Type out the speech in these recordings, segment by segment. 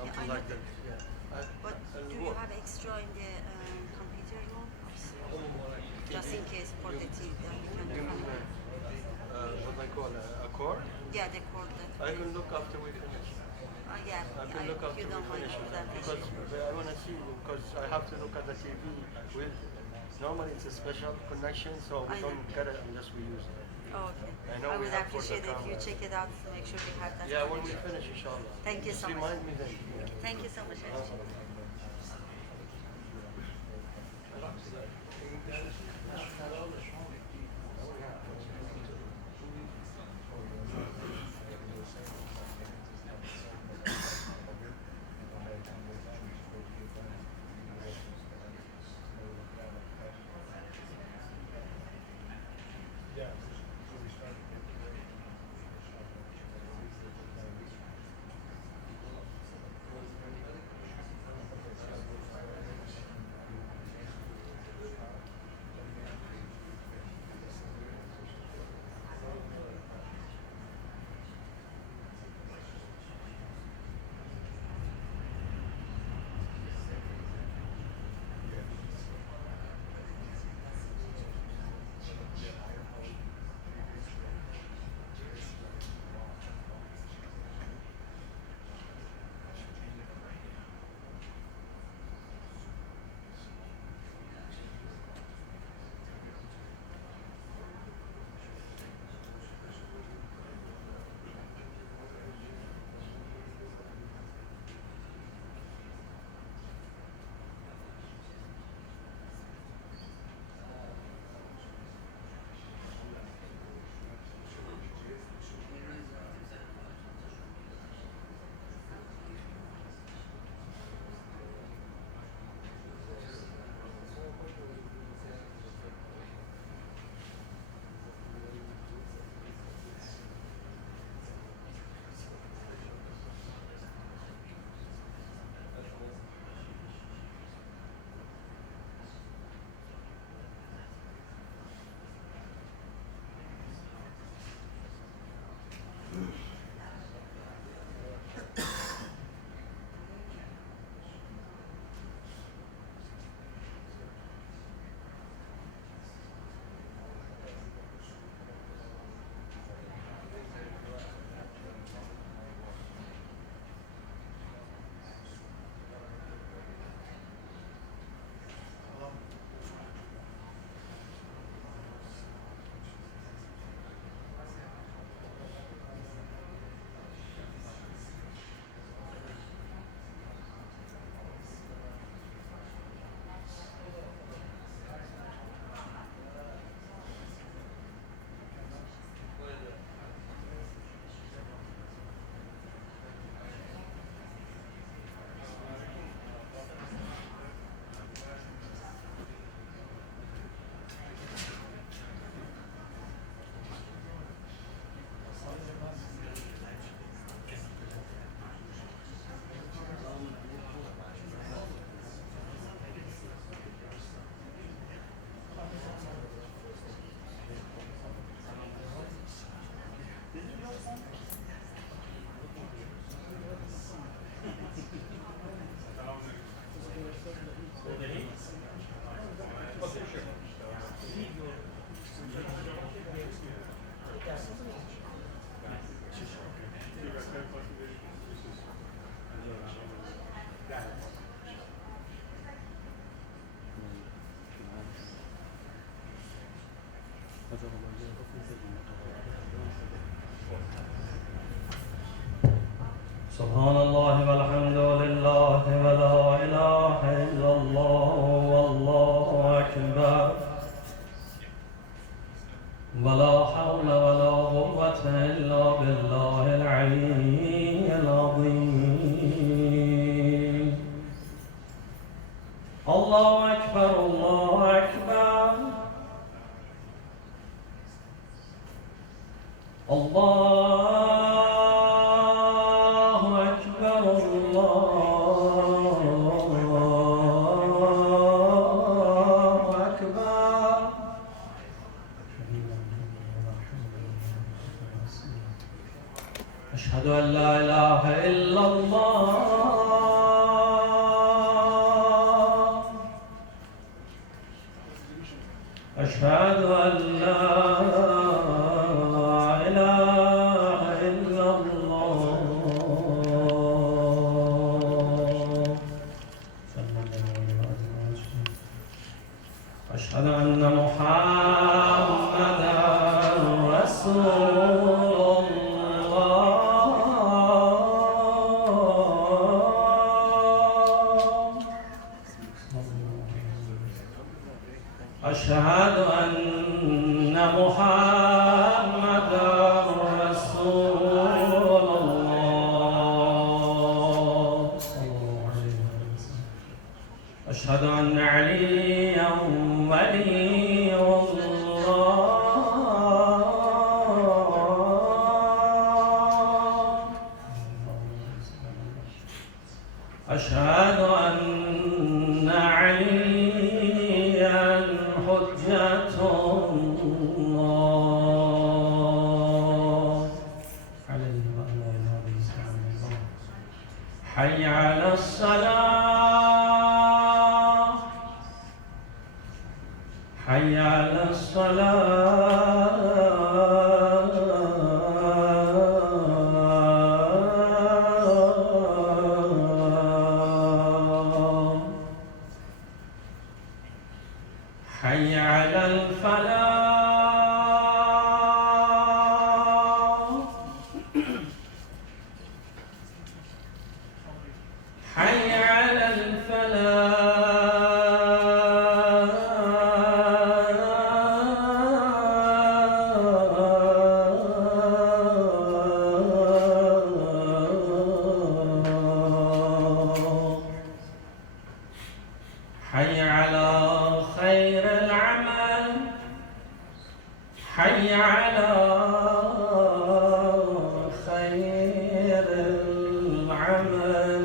something I know like that. Yeah. But And do you have extra in the computer room? Just in case for the tea that we can you do. mean what I call a core? Yeah, the cord that I can look after we finish. yeah, I can look if after you we don't mind finish for it that because I want to see because I have to look at the TV with. Normally it's a special connection, so we I don't know. get it unless we use it. Oh, okay. I know I we would have for the appreciate it if you camera. check it out to make sure we have that Yeah, when we connection. finish, inshallah. Thank you Just so much. remind me then. Yeah. Thank you so much. No problem. سبحان الله والحمد لله ولا إله إلا الله والله أكبر ولا حول ولا قوة إلا بالله العلي العظيم الله أكبر الله أكبر الله أكبر الله أكبر أشهد أن لا إله إلا الله أشهد أن لا إله إلا الله أشهد أن محمدا رسول أشهد أن محمدا رسول الله أشهد أن عليا ولي الله أشهد أن عليا حجة الله عليه وعلى آله وصحبه. حي على الصلاة حي على الصلاة حي على الفلاح حي على الفلاح حي على خير العمل حي على خير العمل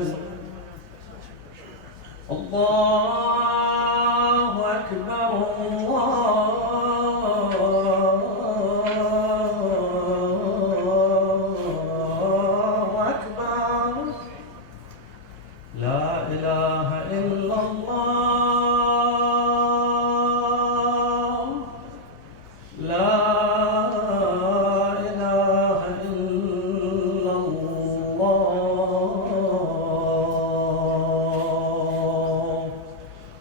الله أكبر الله أكبر لا إله إلا الله لا إله إلا الله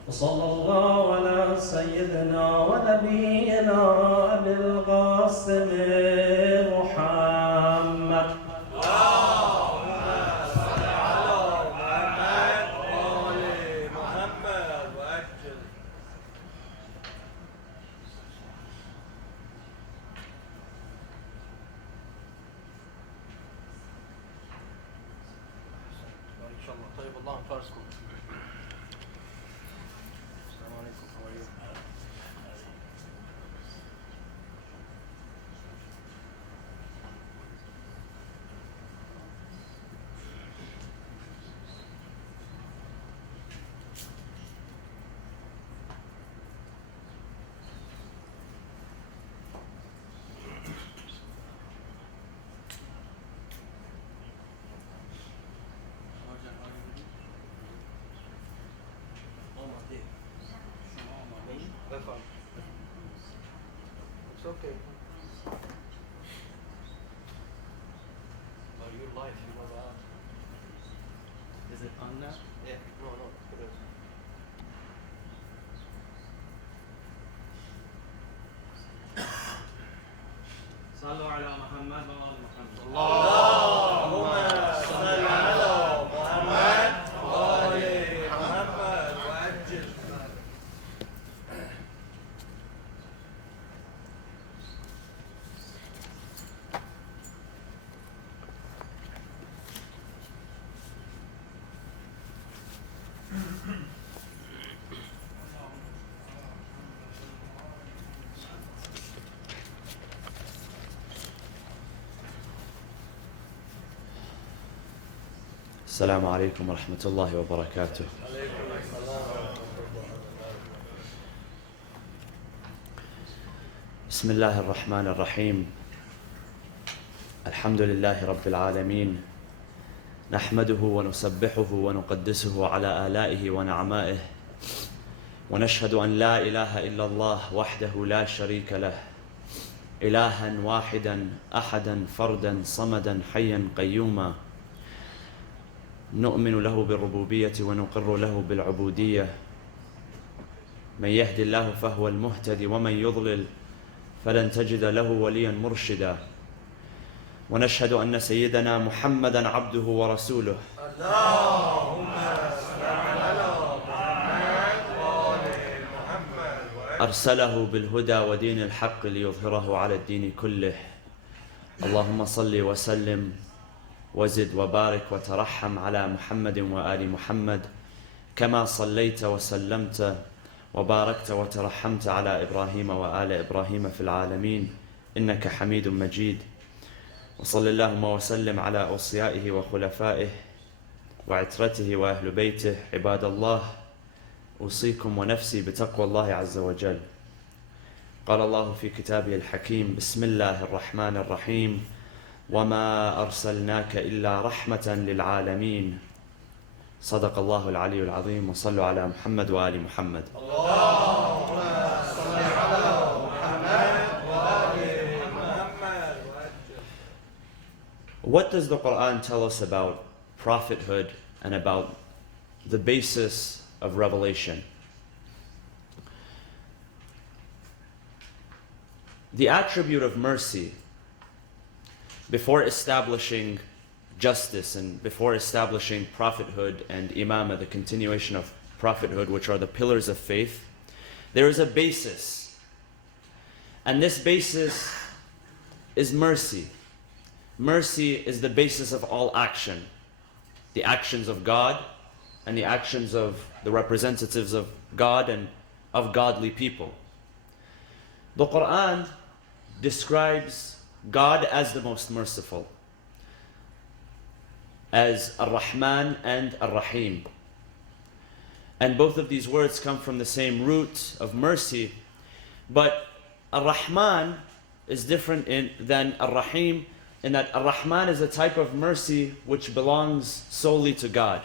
وصلى الله على سيدنا ونبينا أبي القاسم محمد إن شاء الله. طيب الله ينفعكم. السلام عليكم. How are you? افهم. It's okay. But your life, you know that. Is it on now? Yeah. No, it is. صلوا على محمد وآل محمد. اللهم صل على محمد وآل محمد وعجل. السلام عليكم ورحمة الله وبركاته. بسم الله الرحمن الرحيم. الحمد لله رب العالمين نحمده ونسبحه ونقدسه على آلائه ونعمائه ونشهد أن لا إله إلا الله وحده لا شريك له إلها واحدا أحدا فردا صمدا حيا قيوما نؤمن له بالربوبية ونقر له بالعبودية من يهد الله فهو المهتدي ومن يضلل فلن تجد له وليا مرشدا ونشهد أن سيدنا محمدا عبده ورسوله اللهم صل على محمد وآل محمد أرسله بالهدى ودين الحق ليظهره على الدين كله اللهم صل وسلم وزد وبارك وترحم على محمد وآل محمد كما صليت وسلمت وباركت وترحمت على إبراهيم وآل إبراهيم في العالمين إنك حميد مجيد وصل اللهم وسلم على أوصيائه وخلفائه وعترته وأهل بيته عباد الله أوصيكم ونفسي بتقوى الله عز وجل قال الله في كتابه الحكيم بسم الله الرحمن الرحيم وما أرسلناك إلا رحمة للعالمين صدق الله العلي العظيم وصلوا على محمد وآل محمد اللهم صل على محمد وآل محمد. What does the Quran tell us about prophethood and about the basis of revelation? The attribute of mercy, before establishing justice and before establishing prophethood and imamah, the continuation of prophethood, which are the pillars of faith, there is a basis. And this basis is mercy. Mercy is the basis of all action. The actions of God and the actions of the representatives of God and of godly people. The Quran describes God as the most merciful, as Ar-Rahman and Ar-Rahim. And both of these words come from the same root of mercy, but Ar-Rahman is different than Ar-Rahim in that Ar-Rahman is a type of mercy which belongs solely to God.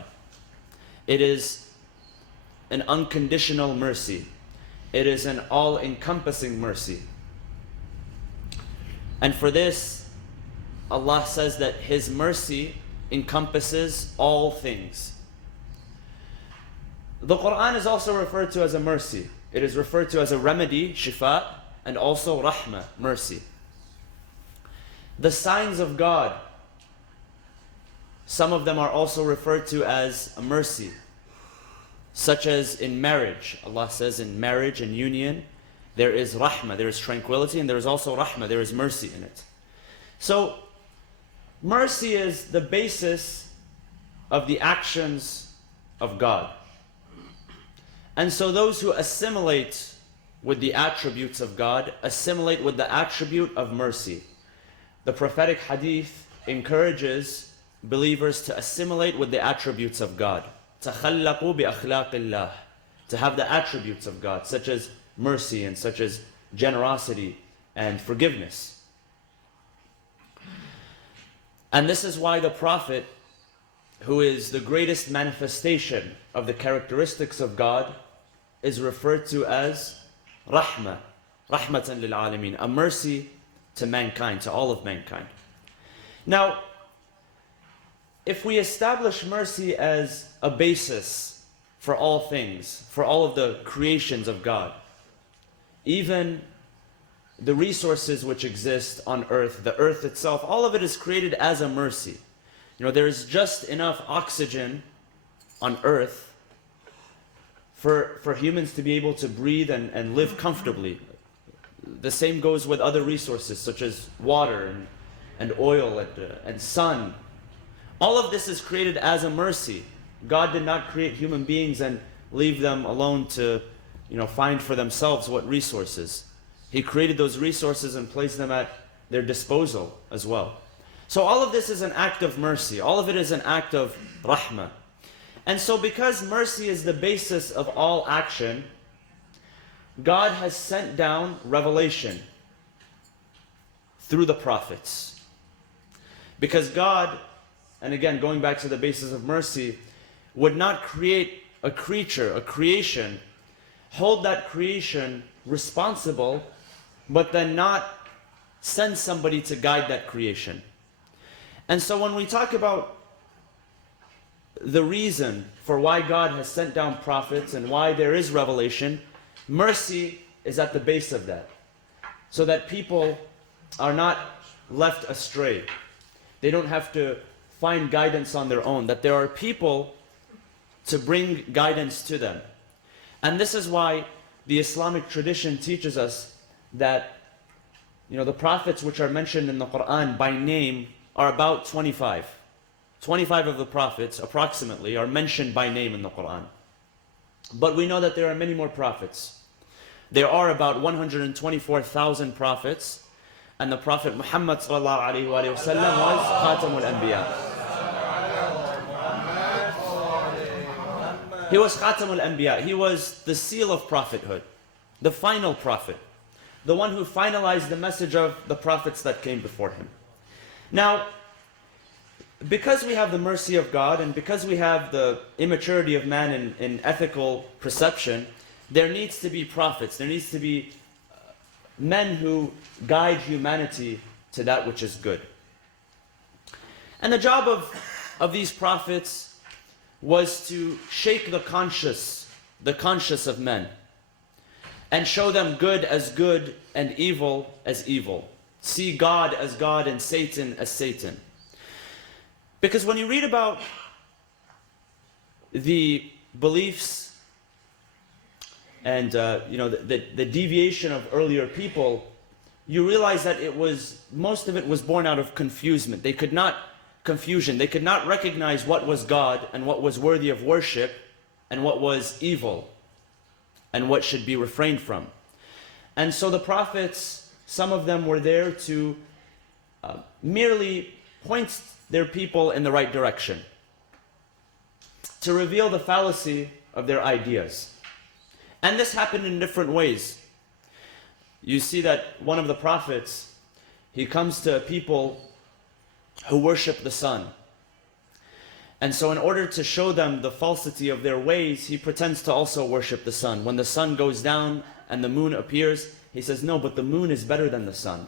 It is an unconditional mercy. It is an all-encompassing mercy. And for this, Allah says that His mercy encompasses all things. The Quran is also referred to as a mercy. It is referred to as a remedy, shifa, and also rahmah, mercy. The signs of God, some of them are also referred to as a mercy, such as in marriage. Allah says in marriage and union, there is rahmah, there is tranquility, and there is also rahmah, there is mercy in it. So, mercy is the basis of the actions of God. And so those who assimilate with the attributes of God, assimilate with the attribute of mercy. The prophetic hadith encourages believers to assimilate with the attributes of God. تَخَلَّقُوا بِأَخْلَاقِ اللَّهِ, to have the attributes of God, such as mercy and such as generosity and forgiveness. And this is why the Prophet, who is the greatest manifestation of the characteristics of God, is referred to as rahmah, rahmatan lil alamin, a mercy to mankind, to all of mankind. Now, if we establish mercy as a basis for all things, for all of the creations of God, even the resources which exist on earth, the earth itself, all of it is created as a mercy. You know, there is just enough oxygen on earth for humans to be able to breathe and live comfortably. The same goes with other resources such as water and oil and sun. All of this is created as a mercy. God did not create human beings and leave them alone to, find for themselves what resources. He created those resources and placed them at their disposal as well. So all of this is an act of mercy. All of it is an act of rahmah. And so because mercy is the basis of all action, God has sent down revelation through the prophets. Because God, and again going back to the basis of mercy, would not create a creature, a creation, hold that creation responsible, but then not send somebody to guide that creation. And so when we talk about the reason for why God has sent down prophets and why there is revelation, mercy is at the base of that, so that people are not left astray. They don't have to find guidance on their own, that there are people to bring guidance to them. And this is why the Islamic tradition teaches us that, the prophets which are mentioned in the Quran by name are about 25. 25 of the prophets, approximately, are mentioned by name in the Quran. But we know that there are many more prophets. There are about 124,000 prophets, and the Prophet Muhammad ﷺ was Khatamul Anbiya. He was Khatamul Anbiya. He was the seal of prophethood, the final prophet, the one who finalized the message of the prophets that came before him. Now, because we have the mercy of God and because we have the immaturity of man in ethical perception, there needs to be prophets. There needs to be men who guide humanity to that which is good. And the job of these prophets was to shake the conscience of men and show them good as good and evil as evil. See God as God and Satan as Satan. Because when you read about the beliefs and the deviation of earlier people, you realize that most of it was born out of confusion. They could not recognize what was God and what was worthy of worship and what was evil and what should be refrained from. And so the prophets, some of them were there to merely point their people in the right direction, to reveal the fallacy of their ideas. And this happened in different ways. You see that one of the prophets, he comes to people who worship the sun. And so in order to show them the falsity of their ways, he pretends to also worship the sun. When the sun goes down and the moon appears, he says, no, but the moon is better than the sun.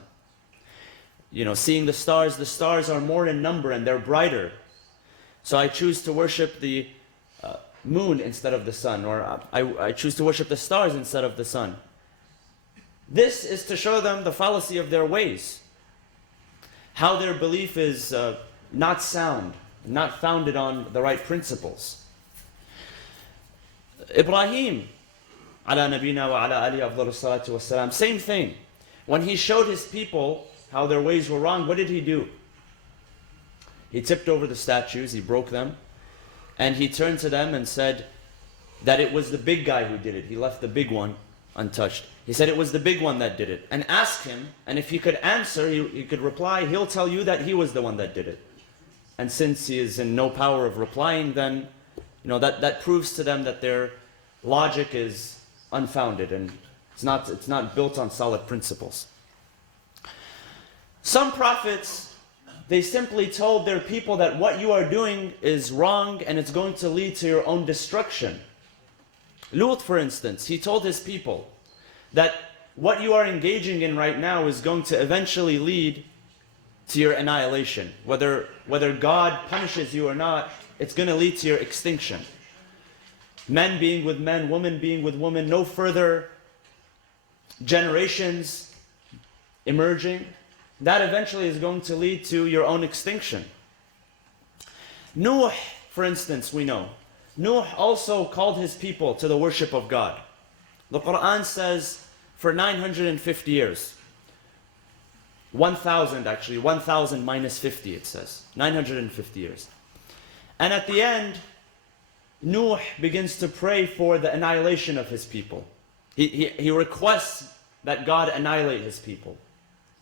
Seeing the stars are more in number and they're brighter. So I choose to worship the moon instead of the sun, or I choose to worship the stars instead of the sun. This is to show them the fallacy of their ways, how their belief is not sound, not founded on the right principles. Ibrahim, ala nabina wa ala ali afdalus salatu wassalam, same thing. When he showed his people how their ways were wrong, what did he do? He tipped over the statues, he broke them, and he turned to them and said that it was the big guy who did it. He left the big one untouched. He said it was the big one that did it. And ask him, and if he could answer, he could reply, he'll tell you that he was the one that did it. And since he is in no power of replying, then that proves to them that their logic is unfounded and it's not built on solid principles. Some prophets, they simply told their people that what you are doing is wrong and it's going to lead to your own destruction. Lut, for instance, he told his people that what you are engaging in right now is going to eventually lead to your annihilation. Whether God punishes you or not, it's going to lead to your extinction. Men being with men, women being with women, no further generations emerging. That eventually is going to lead to your own extinction. Nuh, for instance, we know. Nuh also called his people to the worship of God. The Quran says for 950 years. 1,000 actually, 1,000 minus 50 it says. 950 years. And at the end, Nuh begins to pray for the annihilation of his people. He requests that God annihilate his people.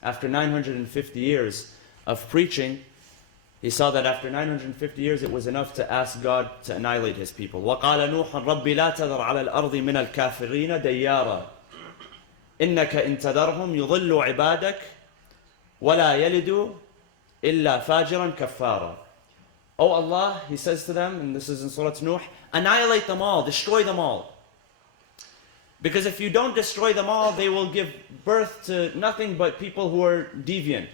After 950 years of preaching, he saw that after 950 years it was enough to ask God to annihilate his people. وَقَالَ نُوحٌ رَبِّ لَا تَذَرْ عَلَى الْأَرْضِ مِنَ الْكَافِرِينَ دَيَّارًا إِنَّكَ إِن تَذَرْهُمْ يُضِلُّ عِبَادَكَ وَلَا يَلِدُوا إِلَّا فَاجِرًا كَفَّارًا. Oh Allah, He says to them, and this is in Surah Nuh, annihilate them all, destroy them all. Because if you don't destroy them all, they will give birth to nothing but people who are deviant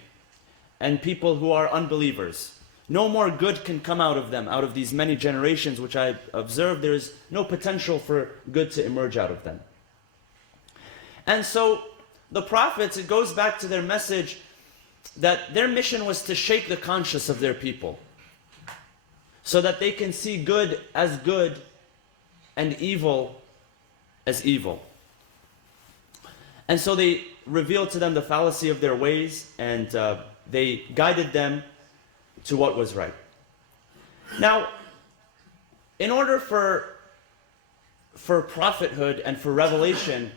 and people who are unbelievers. No more good can come out of them, out of these many generations which I observed. There is no potential for good to emerge out of them. And so the prophets, it goes back to their message that their mission was to shake the conscience of their people so that they can see good and evil as evil. And so they revealed to them the fallacy of their ways, and they guided them to what was right. Now, in order for prophethood and for revelation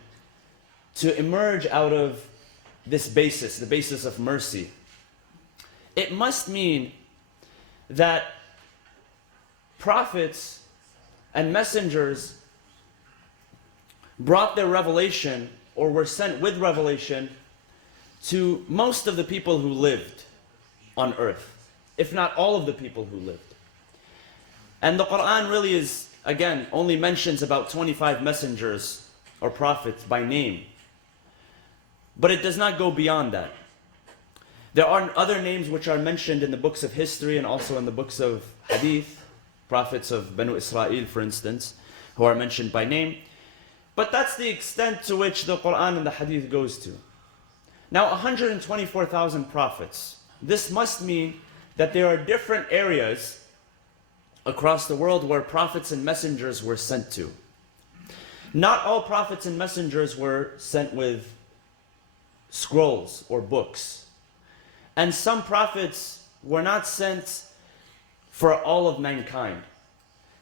to emerge out of this basis, the basis of mercy, it must mean that prophets and messengers brought their revelation or were sent with revelation to most of the people who lived on earth, if not all of the people who lived. And the Quran really is, again, only mentions about 25 messengers or prophets by name. But it does not go beyond that. There are other names which are mentioned in the books of history and also in the books of hadith, prophets of Banu Israel, for instance, who are mentioned by name. But that's the extent to which the Quran and the hadith goes to. Now, 124,000 prophets. This must mean that there are different areas across the world where prophets and messengers were sent to. Not all prophets and messengers were sent with scrolls or books. And some prophets were not sent for all of mankind.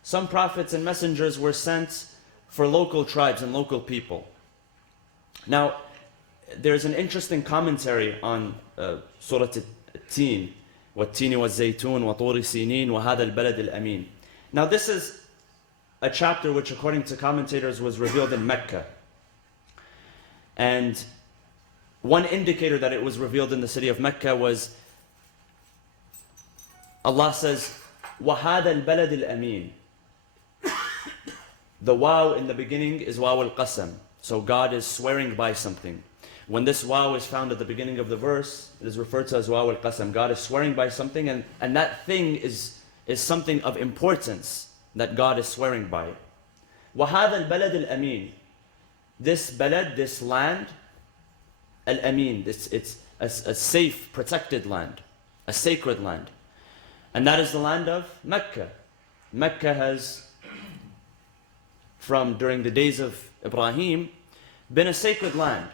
Some prophets and messengers were sent for local tribes and local people. Now, there's an interesting commentary on Surah At-Teen, وَالتِّينِ وَالزَّيْتُونِ وَطُورِ سِينِينَ وَهَذَا الْبَلَدِ الْأَمِينَ. Now, this is a chapter which, according to commentators, was revealed in Mecca. And one indicator that it was revealed in the city of Mecca was Allah says, وَهَذَا الْبَلَدِ الْأَمِينَ. The waw in the beginning is waw al-qasam. So God is swearing by something. When this waw is found at the beginning of the verse, it is referred to as waw al-qasam. God is swearing by something, and that thing is something of importance that God is swearing by. وَهَذَا الْبَلَدِ الْأَمِينَ. This balad, this land, al-amin, it's a safe, protected land, a sacred land. And that is the land of Mecca. Mecca has, from during the days of Ibrahim, been a sacred land.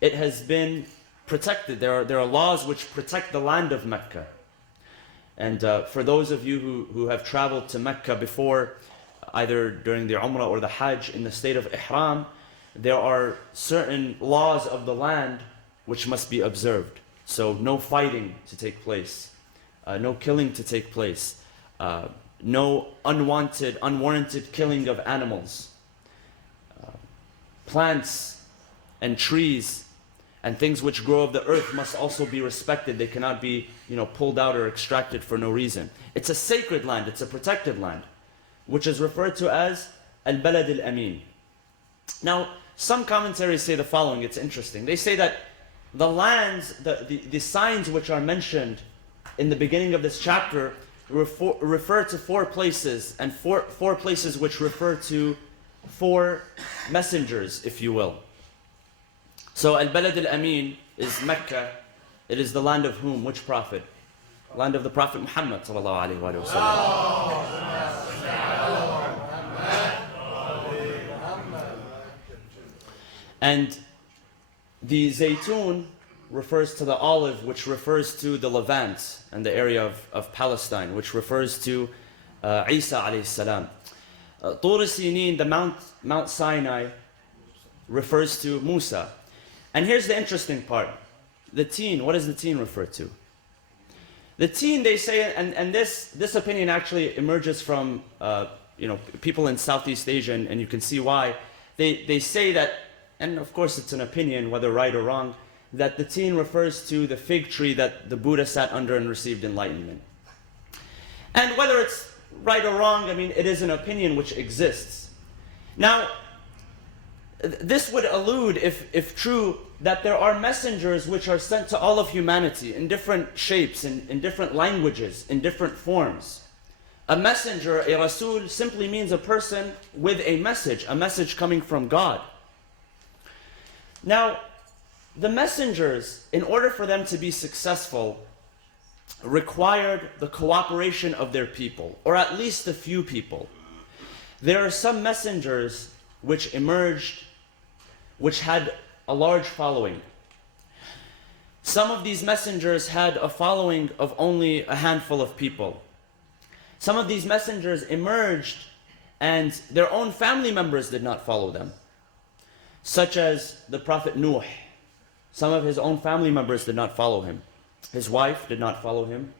It has been protected. There are laws which protect the land of Mecca. And for those of you who have traveled to Mecca before, either during the Umrah or the Hajj in the state of Ihram, there are certain laws of the land which must be observed. So no fighting to take place, no killing to take place, no unwarranted killing of animals. Plants and trees and things which grow of the earth must also be respected. They cannot be, pulled out or extracted for no reason. It's a sacred land, it's a protected land, which is referred to as Al-Balad Al-Amin. Now, some commentaries say the following, it's interesting. They say that the lands, the signs which are mentioned in the beginning of this chapter refer to 4 places, and four places which refer to 4 messengers, if you will. So Al-Balad Al-Amin is Mecca. It is the land of whom? Which prophet? Land of the Prophet Muhammad sallallahu alaihi wasallam. And the Zaytun refers to the olive, which refers to the Levant and the area of Palestine, which refers to Isa alayhi salam. Tur Sinin, the Mount Sinai, refers to Musa. And here's the interesting part. The teen, what does the teen refer to? The teen, they say, and this opinion actually emerges from people in Southeast Asia, and you can see why. They say that, and of course it's an opinion, whether right or wrong, that the teen refers to the fig tree that the Buddha sat under and received enlightenment. And whether it's right or wrong, I mean, it is an opinion which exists. Now, this would allude, if true, that there are messengers which are sent to all of humanity in different shapes, in different languages, in different forms. A messenger, a Rasul, simply means a person with a message coming from God. Now, the messengers, in order for them to be successful, required the cooperation of their people, or at least a few people. There are some messengers which emerged, which had a large following. Some of these messengers had a following of only a handful of people. Some of these messengers emerged and their own family members did not follow them, such as the Prophet Nuh. Some of his own family members did not follow him. His wife did not follow him.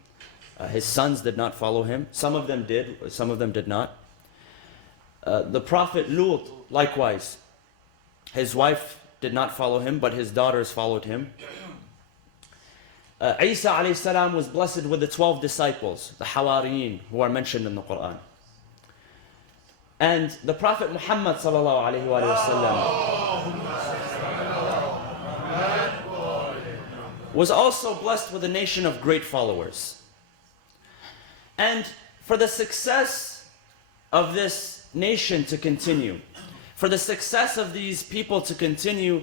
His sons did not follow him. Some of them did, some of them did not. The Prophet Lut, likewise, his wife did not follow him, but his daughters followed him. Isa alayhi salam was blessed with the 12 disciples, the Hawariyin, who are mentioned in the Quran. And the Prophet Muhammad sallallahu alayhi wa sallam was also blessed with a nation of great followers. And for the success of this nation to continue, for the success of these people to continue,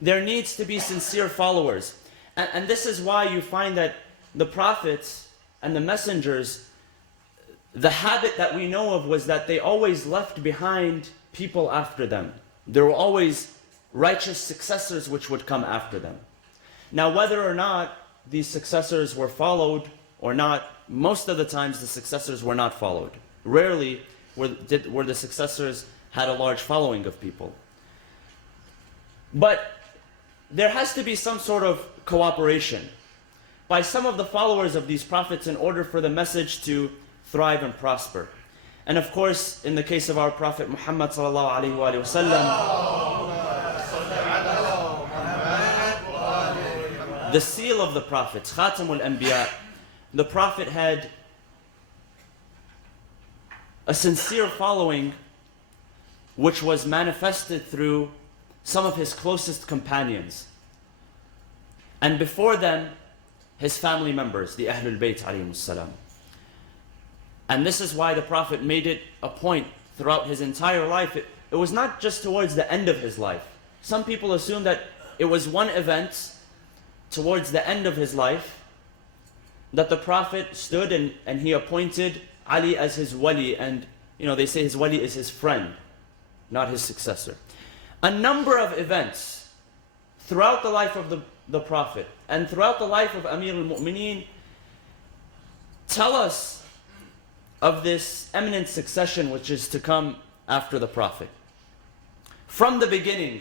there needs to be sincere followers. And this is why you find that the prophets and the messengers, the habit that we know of was that they always left behind people after them. There were always righteous successors which would come after them. Now, whether or not these successors were followed or not, most of the times the successors were not followed. Rarely were the successors had a large following of people. But there has to be some sort of cooperation by some of the followers of these prophets in order for the message to thrive and prosper. And of course, in the case of our Prophet Muhammad sallallahu alaihi wasallam, the seal of the prophets, Khatamul Anbiya, the Prophet had a sincere following which was manifested through some of his closest companions. And before them, his family members, the Ahlul Bayt alayhimus salam. And this is why the Prophet made it a point throughout his entire life. It was not just towards the end of his life. Some people assume that it was one event towards the end of his life that the Prophet stood and he appointed Ali as his wali. And they say his wali is his friend, not his successor. A number of events throughout the life of the Prophet and throughout the life of Amir al-Mu'mineen tell us of this eminent succession which is to come after the Prophet. From the beginning,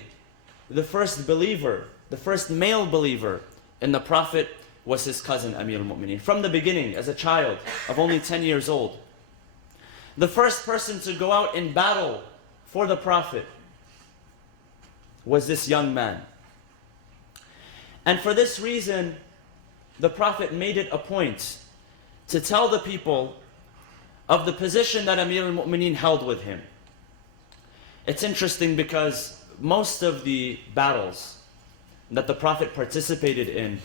the first believer, the first male believer in the Prophet was his cousin Amir al-Mu'mineen. From the beginning, as a child of only 10 years old. The first person to go out in battle for the Prophet was this young man. And for this reason, the Prophet made it a point to tell the people of the position that Amir al-Mu'mineen held with him. It's interesting because most of the battles that the Prophet participated in,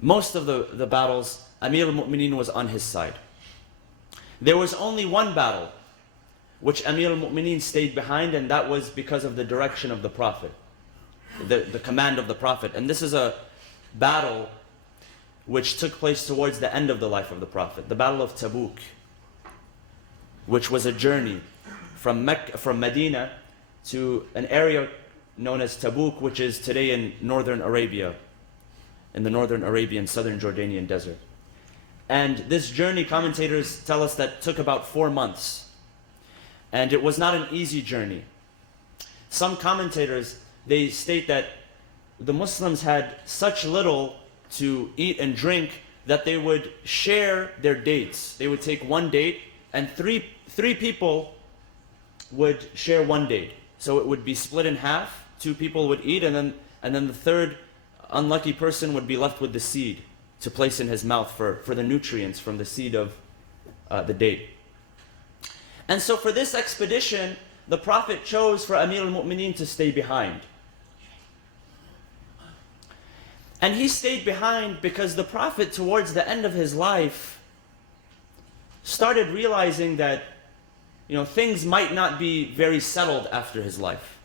most of the battles, Amir al-Mu'mineen was on his side. There was only one battle which Amir al-Mu'mineen stayed behind, and that was because of the direction of the Prophet, the command of the Prophet. And this is a battle which took place towards the end of the life of the Prophet, the Battle of Tabuk, which was a journey from Medina to an area known as Tabuk, which is today in northern Arabia, in the northern Arabian, southern Jordanian desert. And this journey, commentators tell us, that took about 4 months. And it was not an easy journey. Some commentators, they state that the Muslims had such little to eat and drink that they would share their dates. They would take one date, and three people would share one date. So it would be split in half. 2 people would eat, and then and then the third unlucky person would be left with the seed to place in his mouth for the nutrients from the seed of the date. And so for this expedition, the Prophet chose for Amir al-Mu'mineen to stay behind. And he stayed behind because the Prophet, towards the end of his life, started realizing that things might not be very settled after his life.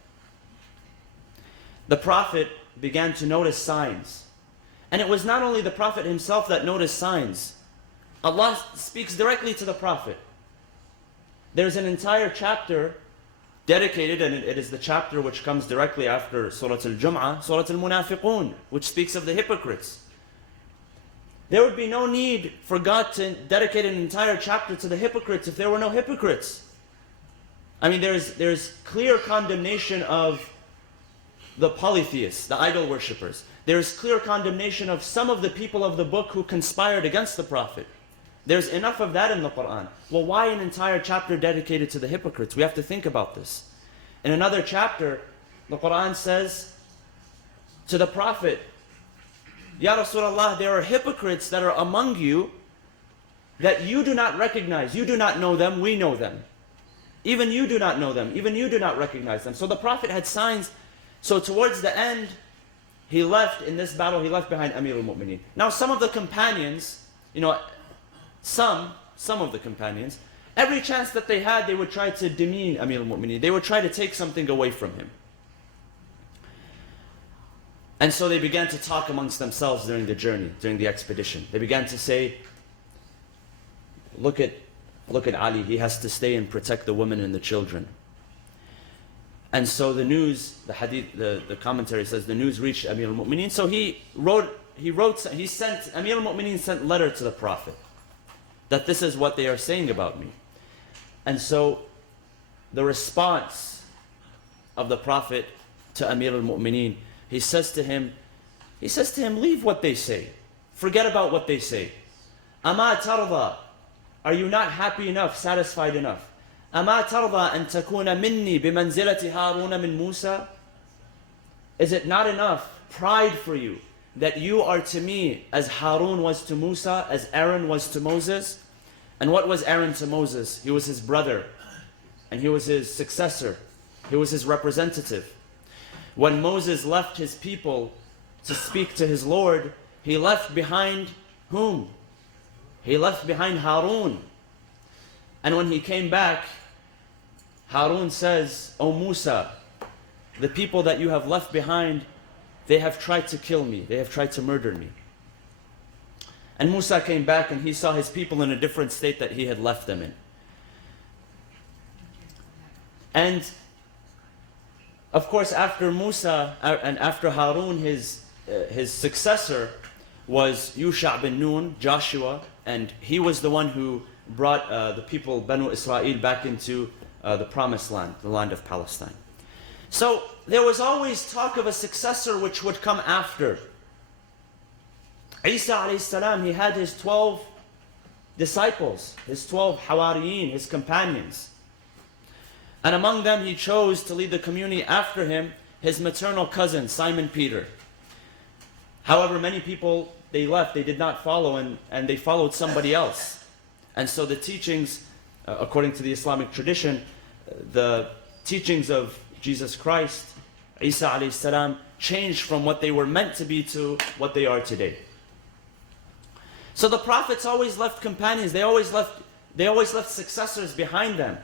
The Prophet began to notice signs. And it was not only the Prophet himself that noticed signs. Allah speaks directly to the Prophet. There's an entire chapter dedicated, and it is the chapter which comes directly after Surah Al-Jum'ah, Surah Al-Munafiqun, which speaks of the hypocrites. There would be no need for God to dedicate an entire chapter to the hypocrites if there were no hypocrites. I mean, there's clear condemnation of the polytheists, the idol worshippers. There's clear condemnation of some of the people of the book who conspired against the Prophet. There's enough of that in the Quran. Well, why an entire chapter dedicated to the hypocrites? We have to think about this. In another chapter, the Quran says to the Prophet, Ya Rasulullah, there are hypocrites that are among you that you do not recognize. You do not know them, we know them. Even you do not know them. Even you do not recognize them. So the Prophet had signs. So towards the end, he left, in this battle, he left behind Amir al-Mu'mineen. Now some of the companions, some of the companions, every chance that they had, they would try to demean Amir al-Mu'mineen. They would try to take something away from him. And so they began to talk amongst themselves during the journey, during the expedition. They began to say, look at Ali, he has to stay and protect the women and the children. And so the news, the hadith, the commentary says the news reached Amir al-Mu'mineen. So Amir al-Mu'mineen sent a letter to the Prophet that this is what they are saying about me. And so the response of the Prophet to Amir al-Mu'mineen, he says to him, leave what they say. Forget about what they say. Ama tarda, are you not happy enough, satisfied enough? أما ترضى أن تكون مني بمنزلة هارون من موسى? Is it not enough pride for you that you are to me as Harun was to Musa, as Aaron was to Moses? And what was Aaron to Moses? He was his brother, and he was his successor. He was his representative. When Moses left his people to speak to his Lord, he left behind whom? He left behind Harun. And when he came back, Harun says, O Musa, the people that you have left behind, they have tried to kill me. They have tried to murder me. And Musa came back and he saw his people in a different state that he had left them in. And of course, after Musa and after Harun, his successor was Yusha bin Nun, Joshua, and he was the one who brought the people, Banu Israel, back into the promised land, the land of Palestine. So there was always talk of a successor which would come after. Isa alayhi salam, he had his 12 disciples, his 12 Hawariyin, his companions. And among them he chose to lead the community after him, his maternal cousin, Simon Peter. However, many people, they left, they did not follow, and they followed somebody else. And so the teachings, according to the Islamic tradition, the teachings of Jesus Christ, Isa alayhi salam, changed from what they were meant to be to what they are today. So the prophets always left companions, they always left successors behind them.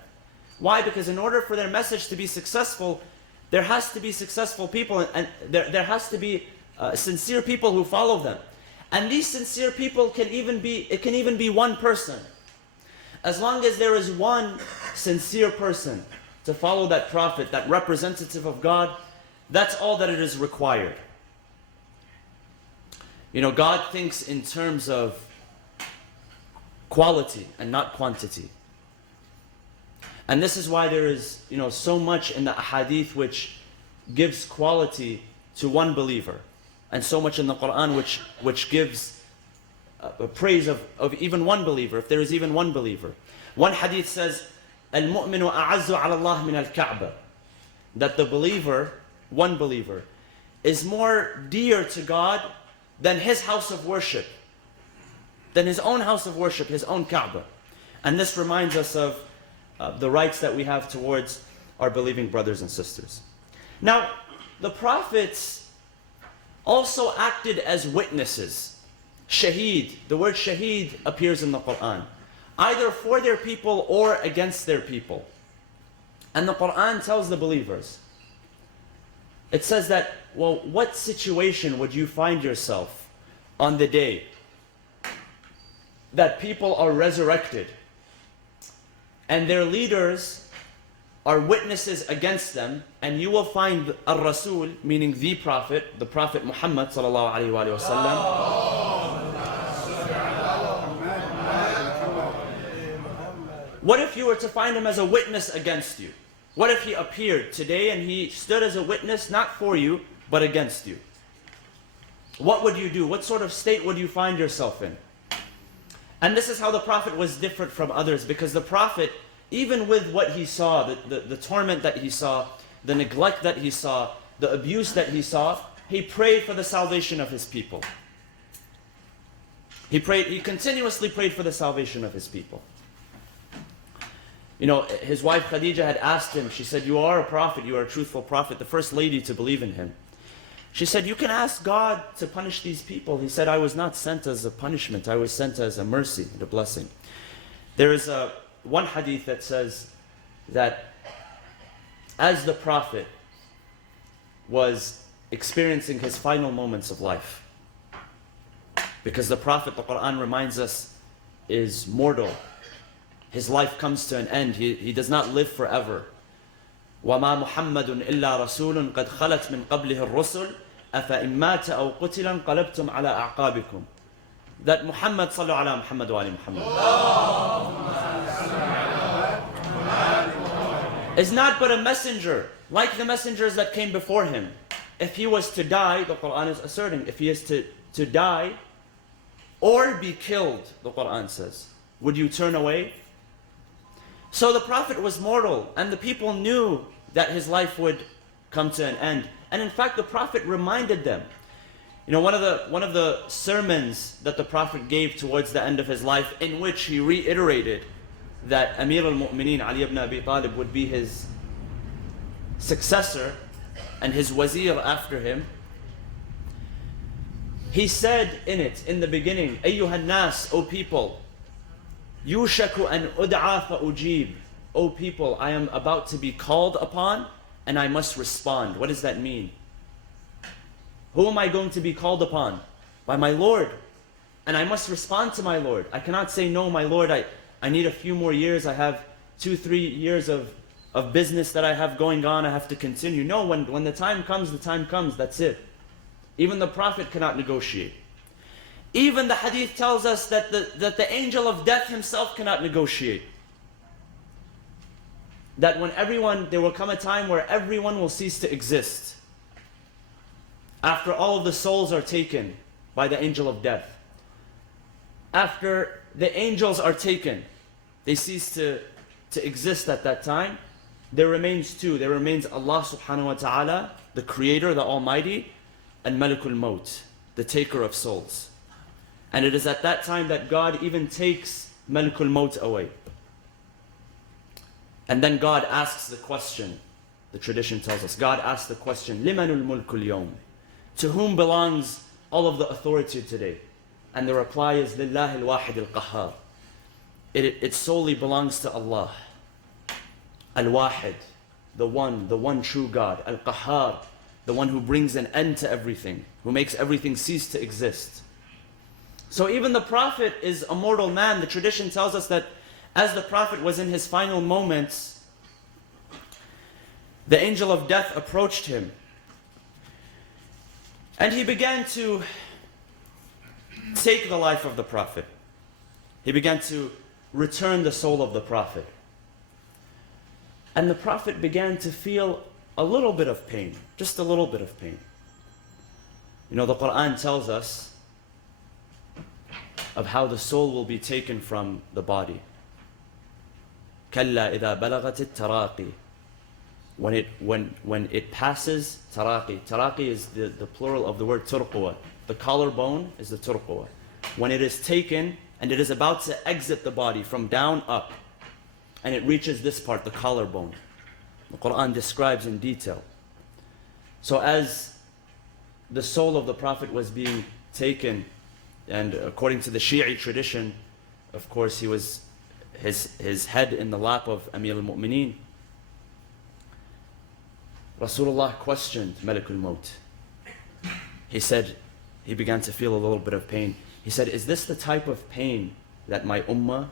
Why? Because in order for their message to be successful, there has to be successful people, and there has to be sincere people who follow them. And these sincere people can even be one person. As long as there is one sincere person to follow that prophet, that representative of God, that's all that it is required. God thinks in terms of quality and not quantity. And this is why there is, so much in the ahadith which gives quality to one believer, and so much in the Quran which gives praise of even one believer, if there is even one believer. One hadith says, "Al-mu'minu a'azzu 'ala Allah min al-Ka'bah," that the believer, one believer, is more dear to God than his house of worship, than his own house of worship, his own Kaaba. And this reminds us of the rights that we have towards our believing brothers and sisters. Now, the prophets also acted as witnesses. Shaheed, the word shaheed appears in the Quran, either for their people or against their people. And the Quran tells the believers, it says that, well, what situation would you find yourself on the day that people are resurrected and their leaders are witnesses against them, and you will find Ar-Rasul, meaning the Prophet Muhammad sallallahu alaihi wasallam. What if you were to find him as a witness against you? What if he appeared today and he stood as a witness not for you, but against you? What would you do? What sort of state would you find yourself in? And this is how the Prophet was different from others, because the Prophet, even with what he saw, the torment that he saw, the neglect that he saw, the abuse that he saw, he prayed for the salvation of his people. He continuously prayed for the salvation of his people. You know, his wife Khadija had asked him, she said, you are a prophet, you are a truthful prophet, the first lady to believe in him. She said, you can ask God to punish these people. He said, I was not sent as a punishment, I was sent as a mercy and a blessing. There is one hadith that says that as the Prophet was experiencing his final moments of life, because the Prophet, the Quran reminds us, is mortal. His life comes to an end. He does not live forever. وَمَا مُحَمَّدٌ إِلَّا رَسُولٌ قَدْ خَلَتْ مِنْ قَبْلِهِ الرُّسُلُ أَفَإِنْ مَاتَ أَوْ قُتِلًا قَلَبْتُمْ عَلَىٰ أَعْقَابِكُمْ. That Muhammad, sallu ala Muhammad wa ali Muhammad, is not but a messenger, like the messengers that came before him. If he was to die, the Quran is asserting, if he is to die or be killed, the Quran says, would you turn away? So the Prophet was mortal, and the people knew that his life would come to an end. And in fact, the Prophet reminded them. You know, one of the sermons that the Prophet gave towards the end of his life, in which he reiterated that Amir al-Mu'mineen Ali ibn Abi Talib would be his successor and his wazir after him. He said in it, in the beginning, Ayyuhan nas, O people, Yushaku an ud'a fa ujib. O people, I am about to be called upon and I must respond. What does that mean? Who am I going to be called upon? By my Lord. And I must respond to my Lord. I cannot say, no, my Lord, I need a few more years. I have 2-3 years of business that I have going on. I have to continue. No, when the time comes, the time comes. That's it. Even the Prophet cannot negotiate. Even the hadith tells us that the angel of death himself cannot negotiate. That there will come a time where everyone will cease to exist. After all of the souls are taken by the angel of death. After the angels are taken, they cease to exist at that time. There remains two. There remains Allah subhanahu wa ta'ala, the Creator, the Almighty, and Malakul Maut, the taker of souls. And it is at that time that God even takes Malakul Maut away. And then God asks the question, the tradition tells us, God asks the question, Limanul mulkul yawm? To whom belongs all of the authority today? And the reply is, Lillahi al-Wahid al-Qahhar. It solely belongs to Allah. Al-Wahid, the one true God. Al-Qahhar, the one who brings an end to everything, who makes everything cease to exist. So even the Prophet is a mortal man. The tradition tells us that as the Prophet was in his final moments, the angel of death approached him. And he began to take the life of the Prophet. He began to return the soul of the Prophet. And the Prophet began to feel a little bit of pain, just a little bit of pain. You know, the Quran tells us of how the soul will be taken from the body. كَلَّا إِذَا بَلَغَتِ التَّرَاقِي. when it passes taraqi is the plural of the word turquwa. The collarbone is the turquwa. When it is taken and it is about to exit the body from down up, and it reaches this part, the collarbone, the Quran describes in detail. So as the soul of the Prophet was being taken, and according to the Shi'i tradition, of course, he was his head in the lap of Amir al-Mu'mineen. Rasulullah questioned Malakul Maut. He said, he began to feel a little bit of pain. He said, is this the type of pain that my ummah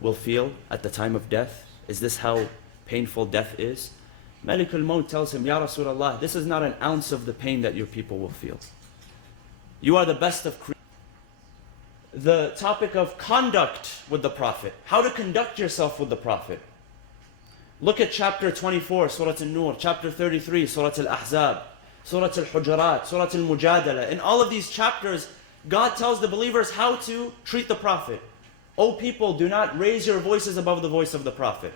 will feel at the time of death? Is this how painful death is? Malakul Maut tells him, Ya Rasulullah, this is not an ounce of the pain that your people will feel. You are the best of creatures. The topic of conduct with the Prophet, how to conduct yourself with the Prophet. Look at chapter 24, Surah An-Nur, chapter 33, Surah Al-Ahzab, Surah Al-Hujurat, Surah Al-Mujadala. In all of these chapters, God tells the believers how to treat the Prophet. O people, do not raise your voices above the voice of the Prophet.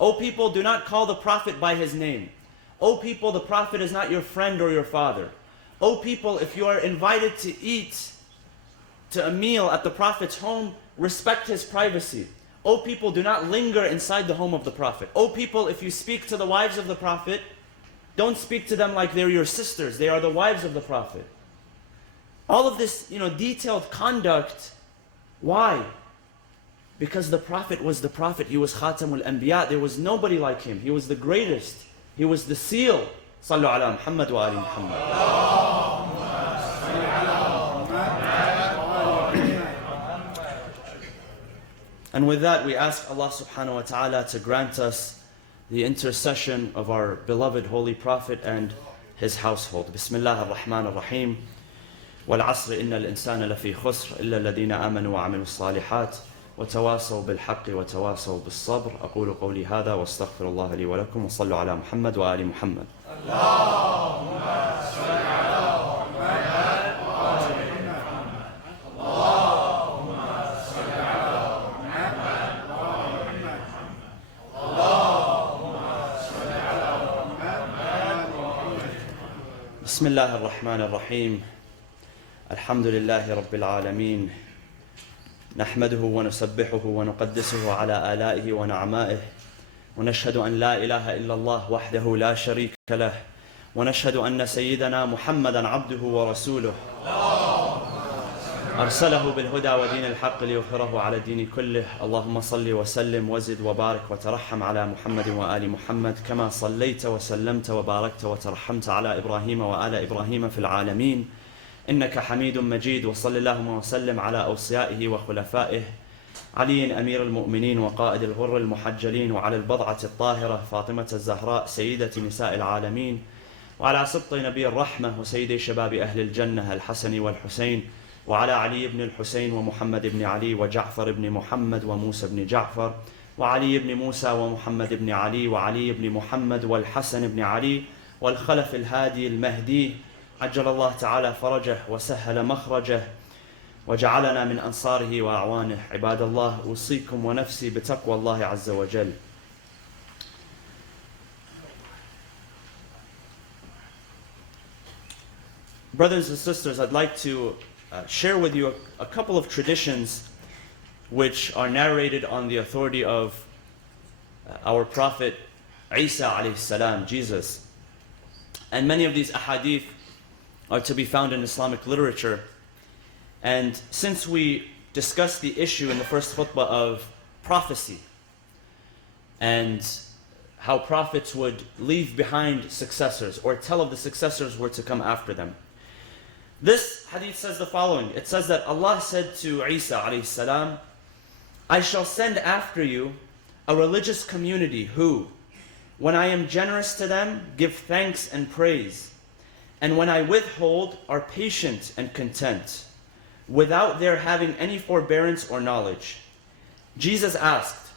O people, do not call the Prophet by his name. O people, the Prophet is not your friend or your father. O people, if you are invited to eat to a meal at the Prophet's home, respect his privacy. O people, do not linger inside the home of the Prophet. O people, if you speak to the wives of the Prophet, don't speak to them like they're your sisters. They are the wives of the Prophet. All of this, detailed conduct. Why? Because the Prophet was the Prophet. He was Khatamul Anbiya. There was nobody like him. He was the greatest. He was the seal. Sallu ala Muhammad wa ali Muhammad. And with that, we ask Allah subhanahu wa ta'ala to grant us the intercession of our beloved Holy Prophet and his household. Bismillah ar-Rahman ar-Rahim. وَالْعَصْرِ إِنَّ الْإِنسَانَ لَفِي خُسْرٍ إِلَّا الَّذِينَ آمَنُوا وَعَمِلُوا الصَّالِحَاتِ وتواصوا بالحق وتواصوا بالصبر. أقول قولي هذا واستغفر الله لي ولكم وصلوا على محمد وآل محمد. اللهم صل على محمد وآل محمد. اللهم صل على محمد وآل محمد. اللهم صل على محمد وآل محمد. بسم الله الرحمن الرحيم. الحمد لله رب العالمين. نحمده ونسبحه ونقدسه على آلائه ونعمائه ونشهد أن لا إله إلا الله وحده لا شريك له ونشهد أن سيدنا محمدا عبده ورسوله أرسله بالهدى ودين الحق ليظهره على الدين كله. اللهم صل وسلم وزد وبارك وترحم على محمد وآل محمد كما صليت وسلمت وباركت وترحمت على إبراهيم وآل إبراهيم في العالمين إنك حميد مجيد. وصل اللهم وسلم على أوصيائه وخلفائه علي أمير المؤمنين وقائد الغر المحجلين وعلى البضعة الطاهرة فاطمة الزهراء سيدة نساء العالمين وعلى سبط نبي الرحمة وسيدي شباب أهل الجنة الحسن والحسين وعلى علي بن الحسين ومحمد بن علي وجعفر بن محمد وموسى بن جعفر وعلي بن موسى ومحمد بن علي وعلي بن محمد والحسن بن علي والخلف الهادي المهدي عجل الله تعالى فرجه وسهل مخرجه وجعلنا من أنصاره وأعوانه. عباد الله أوصيكم ونفسي بتقوى الله عز وجل. Brothers and sisters, I'd like to share with you a couple of traditions which are narrated on the authority of our Prophet Isa alayhi salam, Jesus. And many of these ahadith are to be found in Islamic literature. And since we discussed the issue in the first khutbah of prophecy and how prophets would leave behind successors or tell of the successors who were to come after them, this hadith says the following. It says that Allah said to Isa alayhi salam, I shall send after you a religious community who, when I am generous to them, give thanks and praise, and when I withhold, are patient and content, without their having any forbearance or knowledge. Jesus asked,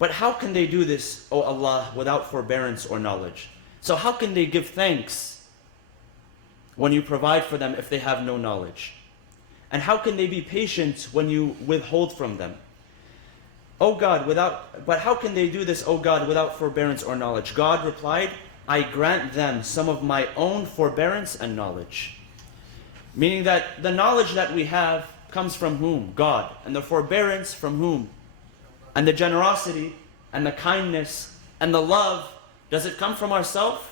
but how can they do this, O Allah, without forbearance or knowledge? So how can they give thanks when you provide for them if they have no knowledge? And how can they be patient when you withhold from them? O God, but how can they do this, O God, without forbearance or knowledge? God replied, I grant them some of my own forbearance and knowledge. Meaning that the knowledge that we have comes from whom? God. And the forbearance from whom? And the generosity and the kindness and the love, does it come from ourselves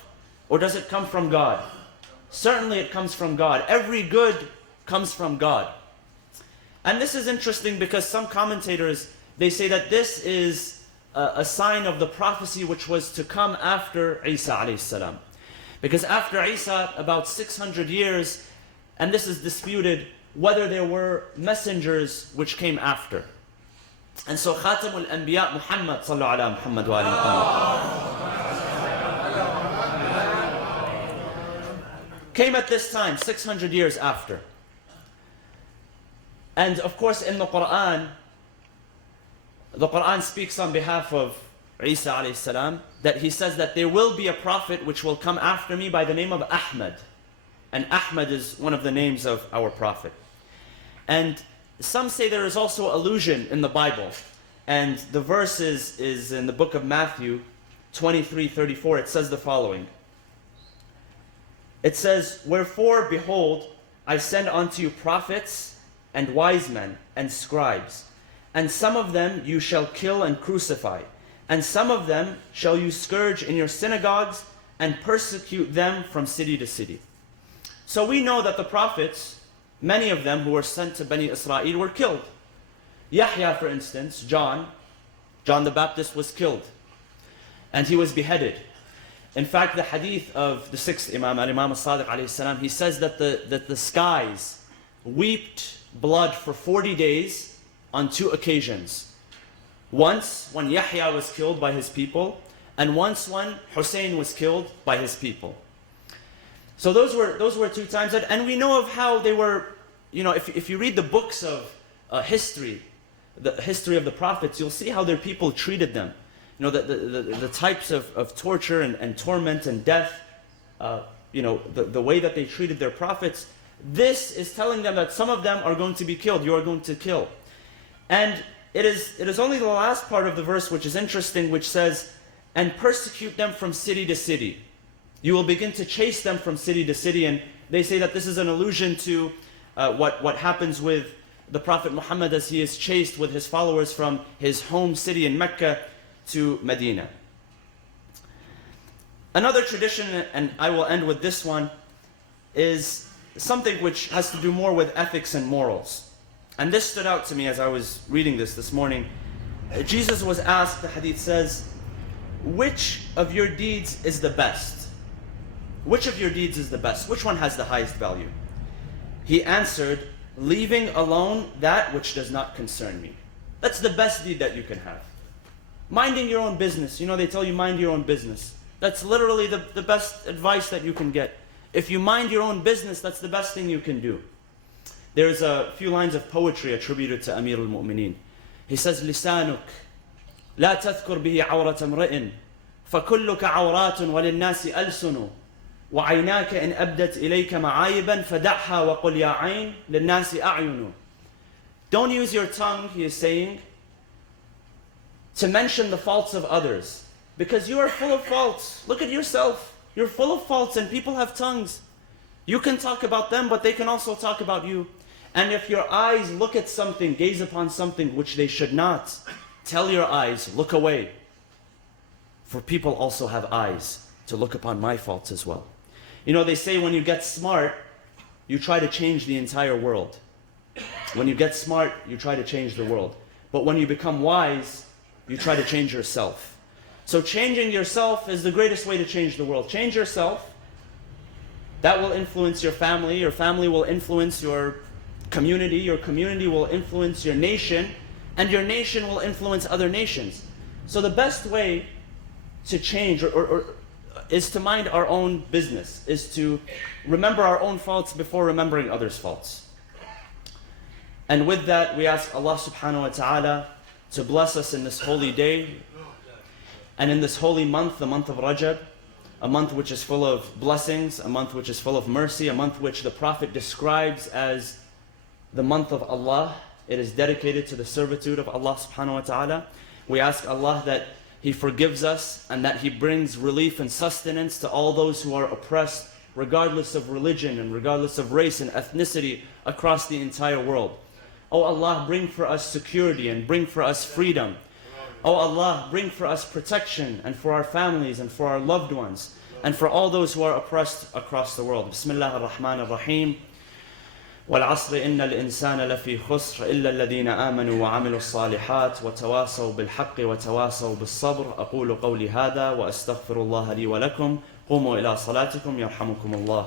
or does it come from God? Certainly it comes from God. Every good comes from God. And this is interesting because some commentators, they say that this is a sign of the prophecy which was to come after Isa alayhi salam. Because after Isa, about 600 years, and this is disputed, whether there were messengers which came after. And so Khatamul Anbiya Muhammad sallallahu ala Muhammad wa ali Muhammad came at this time, 600 years after. And of course in the Quran speaks on behalf of Isa alayhi salam, that he says that there will be a prophet which will come after me by the name of Ahmad. And Ahmad is one of the names of our prophet. And some say there is also allusion in the Bible. And the verse is in the book of Matthew 23:34. It says the following. It says, wherefore, behold, I send unto you prophets and wise men and scribes. And some of them you shall kill and crucify. And some of them shall you scourge in your synagogues and persecute them from city to city. So we know that the prophets, many of them who were sent to Bani Israel, were killed. Yahya, for instance, John the Baptist was killed. And he was beheaded. In fact, the hadith of the sixth Imam, Al-Imam As-Sadiq alayhi salam, he says that the skies wept blood for 40 days on 2 occasions. Once when Yahya was killed by his people, and once when Hussein was killed by his people. So those were 2 times, and we know of how they were, if you read the books of history, the history of the prophets, you'll see how their people treated them. The types of torture and torment and death, the way that they treated their prophets. This is telling them that some of them are going to be killed, you are going to kill. And it is only the last part of the verse which is interesting, which says, and persecute them from city to city. You will begin to chase them from city to city. And they say that this is an allusion to what happens with the Prophet Muhammad as he is chased with his followers from his home city in Mecca to Medina. Another tradition, and I will end with this one, is something which has to do more with ethics and morals. And this stood out to me as I was reading this morning. Jesus was asked, the hadith says, which of your deeds is the best? Which of your deeds is the best? Which one has the highest value? He answered, leaving alone that which does not concern me. That's the best deed that you can have. Minding your own business. They tell you mind your own business. That's literally the best advice that you can get. If you mind your own business, that's the best thing you can do. There's a few lines of poetry attributed to Amir al-Mu'mineen. He says, لسانك لا تذكر به عورة امرئ فكلك عورات وللناس ألسن وعيناك إن أبدت إليك معايبا فدعها وقل يا عين للناس أعين. Don't use your tongue, he is saying, to mention the faults of others, because you are full of faults. Look at yourself. You're full of faults, and people have tongues. You can talk about them, but they can also talk about you. And if your eyes look at something, gaze upon something which they should not, tell your eyes, look away. For people also have eyes to look upon my faults as well. They say when you get smart, you try to change the entire world. When you get smart, you try to change the world. But when you become wise, you try to change yourself. So changing yourself is the greatest way to change the world. Change yourself. That will influence your family will influence your community will influence your nation, and your nation will influence other nations. So the best way to change or is to mind our own business, is to remember our own faults before remembering others' faults. And with that, we ask Allah subhanahu wa ta'ala to bless us in this holy day and in this holy month, the month of Rajab, a month which is full of blessings, a month which is full of mercy, a month which the Prophet describes as the month of Allah, It is dedicated to the servitude of Allah subhanahu wa ta'ala. We ask Allah that He forgives us and that He brings relief and sustenance to all those who are oppressed, regardless of religion and regardless of race and ethnicity across the entire world. Oh Allah, bring for us security and bring for us freedom. Oh Allah, bring for us protection and for our families and for our loved ones and for all those who are oppressed across the world. Bismillah ar-Rahman ar-Rahim. والعصر إن الإنسان لفي خسر إلا الذين آمنوا وعملوا الصالحات وتواصوا بالحق وتواصوا بالصبر. أقول قولي هذا وأستغفر الله لي ولكم. قوموا إلى صلاتكم يرحمكم الله.